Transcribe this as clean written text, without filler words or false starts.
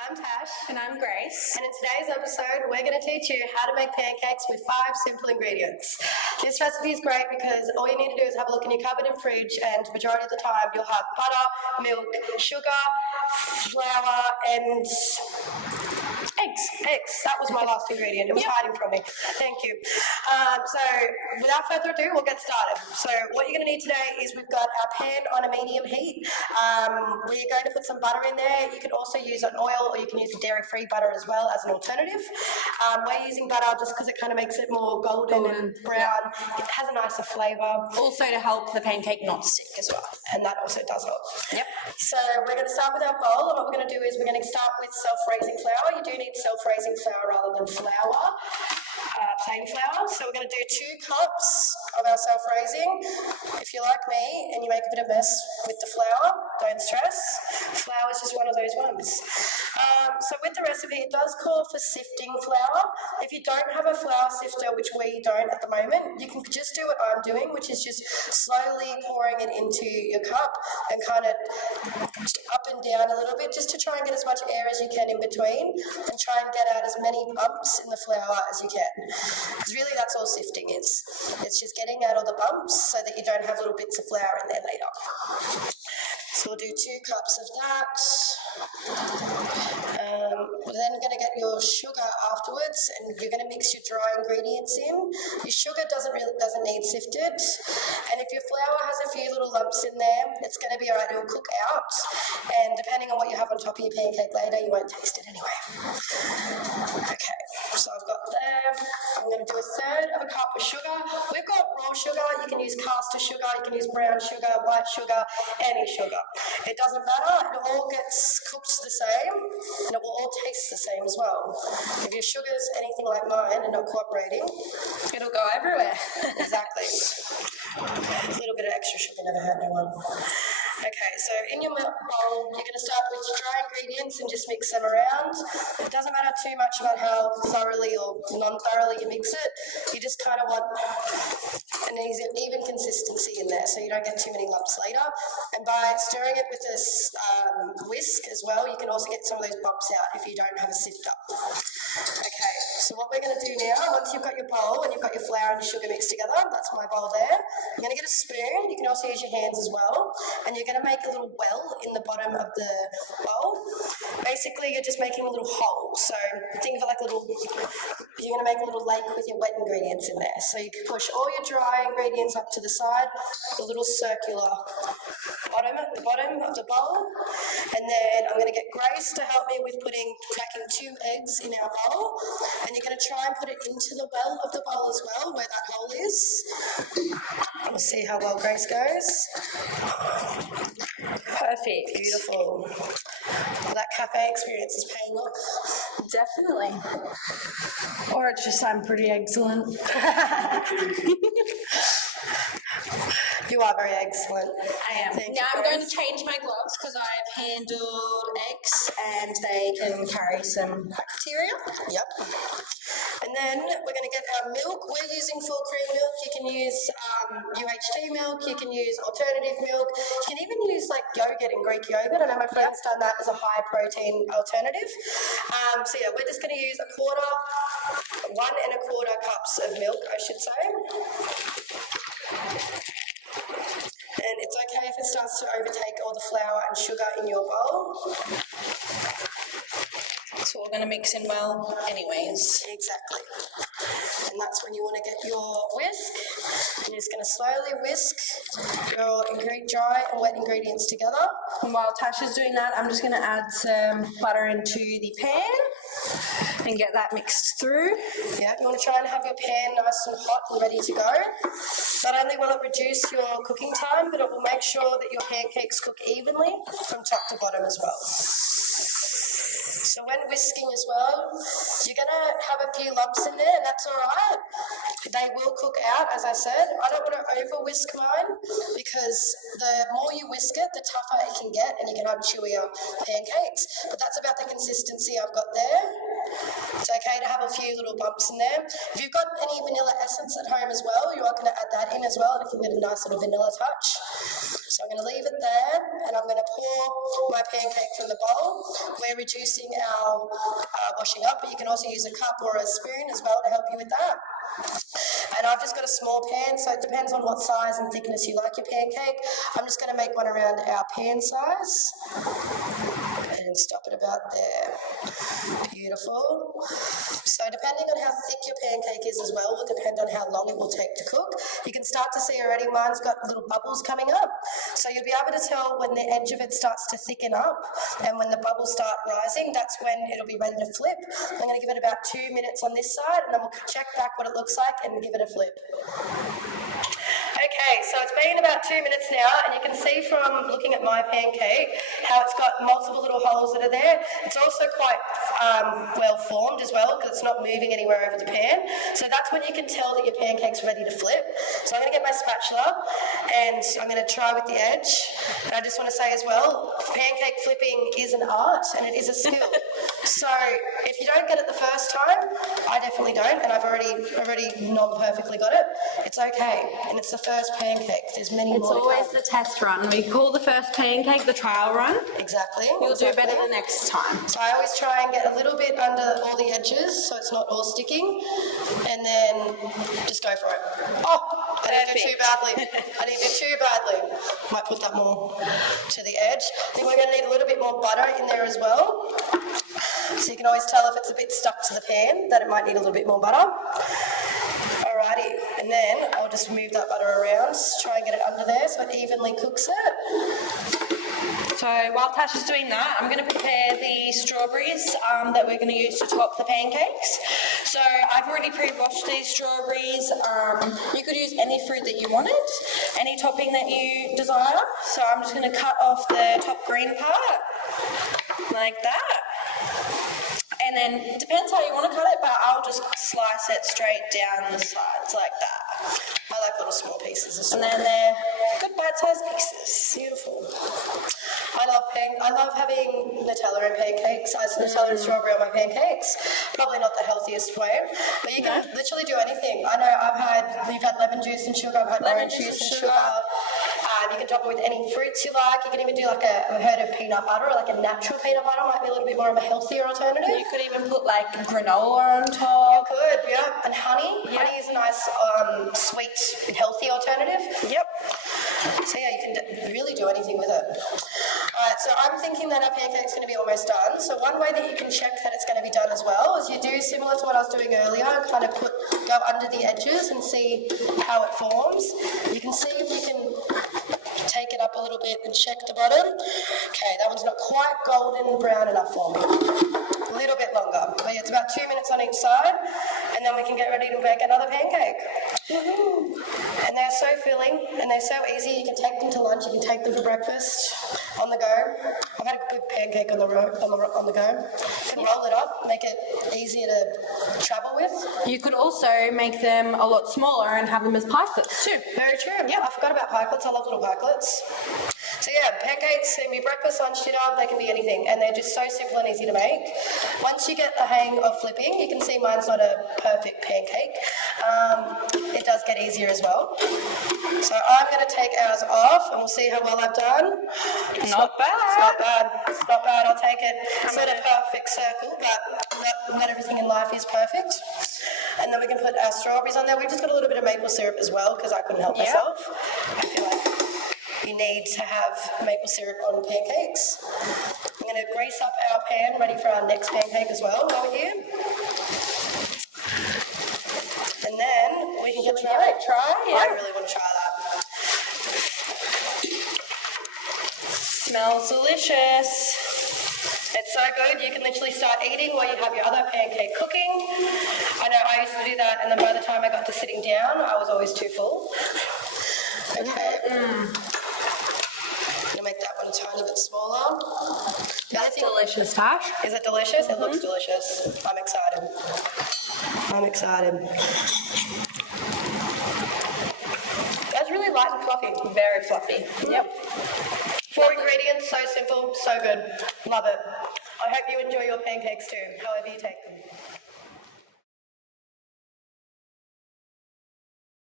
I'm Tash. And I'm Grace. And in today's episode, we're going to teach you how to make pancakes with 5 simple ingredients. This recipe is great because all you need to do is have a look in your cupboard and fridge, and the majority of the time you'll have butter, milk, sugar, flour, and eggs. That was my last ingredient. It was hiding from me. Thank you. So without further ado, we'll get started. So what you're going to need today is we've got our pan on a medium heat. We're going to put some butter in there. You can also use an oil, or you can use a dairy-free butter as well as an alternative. We're using butter just because it kind of makes it more golden and brown. It has a nicer flavour. Also to help the pancake not stick as well. And that also does help. Yep. So we're going to start with our bowl, and what we're going to do is we're going to start with self-raising flour. You do need self-raising flour rather than plain flour. So we're going to do 2 cups of our self-raising. If you're like me and you make a bit of mess with the flour, don't stress. Flour is just one of those ones. So with the recipe, it does call for sifting flour. If you don't have a flour sifter, which we don't at the moment, you can just do what I'm doing, which is just slowly pouring it into your cup and kind of up and down a little bit, just to try and get as much air as you can in between and try and get out as many bumps in the flour as you can. Because really that's all sifting is. It's just getting out all the bumps so that you don't have little bits of flour in there later. So we'll do 2 cups of that. We're then going to get your sugar afterwards, and you're going to mix your dry ingredients in. Your sugar doesn't need sifted, and if your flour has a few little lumps in there, it's going to be alright. It will cook out, and depending on what you have on top of your pancake later, you won't taste it anyway. Okay, so I've got there. I'm going to do 1/3 of a cup of sugar. We've got raw sugar. You can use caster sugar, you can use brown sugar, white sugar, any sugar. It doesn't matter. It all gets cooked the same, and it will all taste the same as well. If your sugar's anything like mine and not cooperating, It'll go everywhere. Exactly. A little bit of extra sugar never hurt no one. Okay, so in your milk bowl, you're going to start with your dry ingredients and just mix them around. It doesn't matter too much about how thoroughly or non-thoroughly you mix it. You just kind of want an even consistency in there so you don't get too many lumps later. And by stirring it with this whisk as well, you can also get some of those bumps out if you don't have a sifter. Okay, so what we're going to do now, once you've got your bowl and you've got your flour and your sugar mixed together, that's my bowl there, you're going to get a spoon. You can also use your hands as well, and you're going to make a little well in the bottom of the bowl. Basically, you're just making a little hole. So think of it like you're going to make a little lake with your wet ingredients in there. So you can push all your dry ingredients up to the side, the little circular bottom at the bottom of the bowl. And then I'm going to get Grace to help me with cracking 2 eggs in our bowl. And you're going to try and put it into the well of the bowl as well, where that hole is. We'll see how well Grace goes. Perfect. Beautiful. Well, that cafe experience is paying off. Definitely. Or it's just I'm pretty excellent. You are very excellent. I am. Thank Now you, I'm going to Grace. change my gloves because I've handled eggs and they can carry some bacteria. Yep. And then we're going to get our milk. We're using full cream milk. You can use UHT milk. You can use alternative milk. You can even use like yogurt and Greek yogurt. I know my friend's done that as a high protein alternative. So yeah, we're just going to use 1 1/4 cups of milk, I should say. And it's okay if it starts to overtake all the flour and sugar in your bowl. So we're going to mix in well anyways. Exactly. And that's when you want to get your whisk. You're just going to slowly whisk your dry and wet ingredients together. And while Tasha's doing that, I'm just going to add some butter into the pan and get that mixed through. Yeah, you want to try and have your pan nice and hot and ready to go. Not only will it reduce your cooking time, but it will make sure that your pancakes cook evenly from top to bottom as well. So when whisking as well, you're going to have a few lumps in there, and that's all right. They will cook out, as I said. I don't want to over-whisk mine because the more you whisk it, the tougher it can get, and you can have chewier pancakes. But that's about the consistency I've got there. It's okay to have a few little bumps in there. If you've got any vanilla essence at home as well, you are going to add that in as well, and it can get a nice little vanilla touch. So I'm going to leave it there, and I'm going to pour my pancake from the bowl. We're we're reducing our washing up, but you can also use a cup or a spoon as well to help you with that. And I've just got a small pan, so it depends on what size and thickness you like your pancake. I'm just going to make one around our pan size and stop it about there. Beautiful. So depending on how thick your pancake is as well will depend on how long it will take to cook. You can start to see already mine's got little bubbles coming up. So you'll be able to tell when the edge of it starts to thicken up and when the bubbles start rising, that's when it'll be ready to flip. I'm going to give it about 2 minutes on this side and then we'll check back what it looks like and give it a flip. Okay, so it's been about 2 minutes now, and you can see from looking at my pancake how it's got multiple little holes that are there. It's also quite well formed as well because it's not moving anywhere over the pan. So that's when you can tell that your pancake's ready to flip. So I'm going to get my spatula and I'm going to try with the edge. And I just want to say as well, pancake flipping is an art and it is a skill. So if you don't get it the first time, I definitely don't, and I've already non-perfectly got it. It's okay, and it's the first pancake. There's many It's more to always come. the test run. We call the first pancake the trial run. Exactly. You'll do better the next time. So I always try and get a little bit under all the edges so it's not all sticking, and then just go for it. Oh, I didn't do too badly. I didn't do too badly. Might put that more to the edge. I think we're going to need a little bit more butter in there as well. So you can always tell if it's a bit stuck to the pan that it might need a little bit more butter. Alrighty, and then I'll just move that butter around, try and get it under there so it evenly cooks it. So while Tash is doing that, I'm going to prepare the strawberries that we're going to use to top the pancakes. So I've already pre-washed these strawberries. You could use any fruit that you wanted, any topping that you desire. So I'm just going to cut off the top green part, like that. And then it depends how you want to cut it, but I'll just slice it straight down the sides like that. I like little small pieces of And strawberry. then they're good bite-sized pieces. Beautiful. I love having Nutella in pancakes. I use Nutella and strawberry on my pancakes. Probably not the healthiest way, but you can literally do anything. I know you've had lemon juice and sugar, I've had orange juice and sugar. You can top it with any fruits you like. You can even do like I've heard of peanut butter, or like a natural peanut butter might be a little bit more of a healthier alternative. You could even put like granola on You top. could, yeah. And honey. Yeah. Honey is a nice sweet, healthy alternative. Yep. So yeah, you can really do anything with it. Alright, so I'm thinking that our pancake's going to be almost done. So one way that you can check that it's going to be done as well is you do similar to what I was doing earlier, kind of go under the edges and see how it forms. You can see if you can take it up a little bit and check the bottom. Okay, that one's not quite golden brown enough for me. A little bit longer. But yeah, it's about 2 minutes on each side, and then we can get ready to make another pancake. Woohoo! And they're so filling, and they're so easy. You can take them to lunch, you can take them for breakfast, on the go. I've had a good pancake on the go. You can roll it up, make it easier to travel with. You could also make them a lot smaller and have them as pikelets too. Very true. Yeah, I forgot about pikelets. I love little pikelets. So yeah, pancakes can be breakfast, lunch, dinner, they can be anything, and they're just so simple and easy to make. Once you get the hang of flipping, you can see mine's not a perfect pancake. It does get easier as well. So I'm going to take ours off and we'll see how well I've done. Not bad. It's not bad. It's not bad. I'll take it. It's not a perfect circle, but not everything in life is perfect. And then we can put our strawberries on there. We've just got a little bit of maple syrup as well because I couldn't help myself. I feel like you need to have maple syrup on pancakes. I'm going to grease up our pan ready for our next pancake as well over here. And then we can get Try? Yeah. I really want to try that. Smells delicious. It's so good, you can literally start eating while you have your other pancake cooking. I know I used to do that, and then by the time I got to sitting down, I was always too full. Okay. I'm gonna make that one a tiny bit smaller. That's delicious, Tash. Is it delicious? It looks delicious. I'm excited. I'm excited. That's really light and fluffy. Very fluffy. Yep. 4 ingredients, so simple, so good. Love it. I hope you enjoy your pancakes too, however you take them.